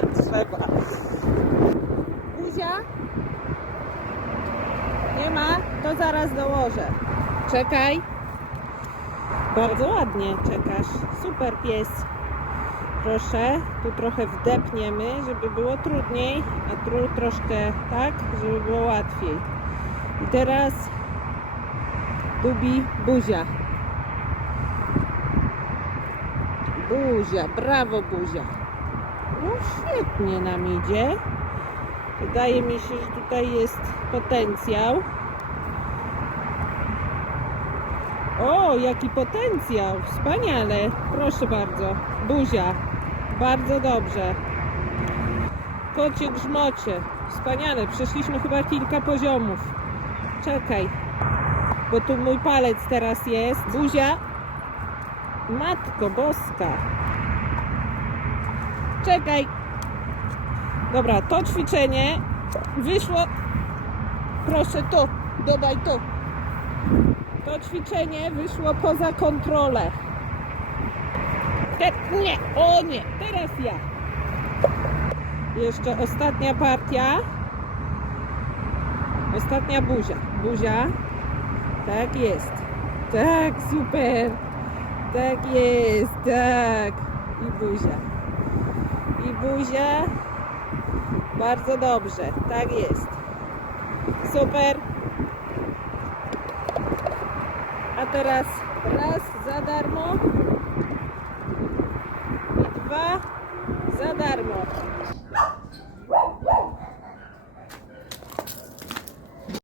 trzeba. Buzia? Nie ma? To zaraz dołożę. Czekaj. Bardzo ładnie czekasz. Super pies. Proszę, tu trochę wdepniemy, żeby było trudniej, a tu troszkę tak, żeby było łatwiej. I teraz Dubi buzia. Buzia, brawo buzia. No świetnie nam idzie. Wydaje mi się, że tutaj jest potencjał. O, jaki potencjał! Wspaniale! Proszę bardzo. Buzia. Bardzo dobrze. Kocie grzmocie. Wspaniale. Przeszliśmy chyba kilka poziomów. Czekaj. Bo tu mój palec teraz jest. Buzia. Matko boska. Czekaj. Dobra, to ćwiczenie wyszło. Proszę tu. Dodaj tu. To ćwiczenie wyszło poza kontrolę. Te, nie, o nie, teraz ja. Jeszcze ostatnia partia. Ostatnia buzia. Buzia. Tak jest. Tak, super. Tak jest, tak. I buzia. Buzia. Bardzo dobrze. Tak jest. Super. A teraz raz za darmo i dwa za darmo.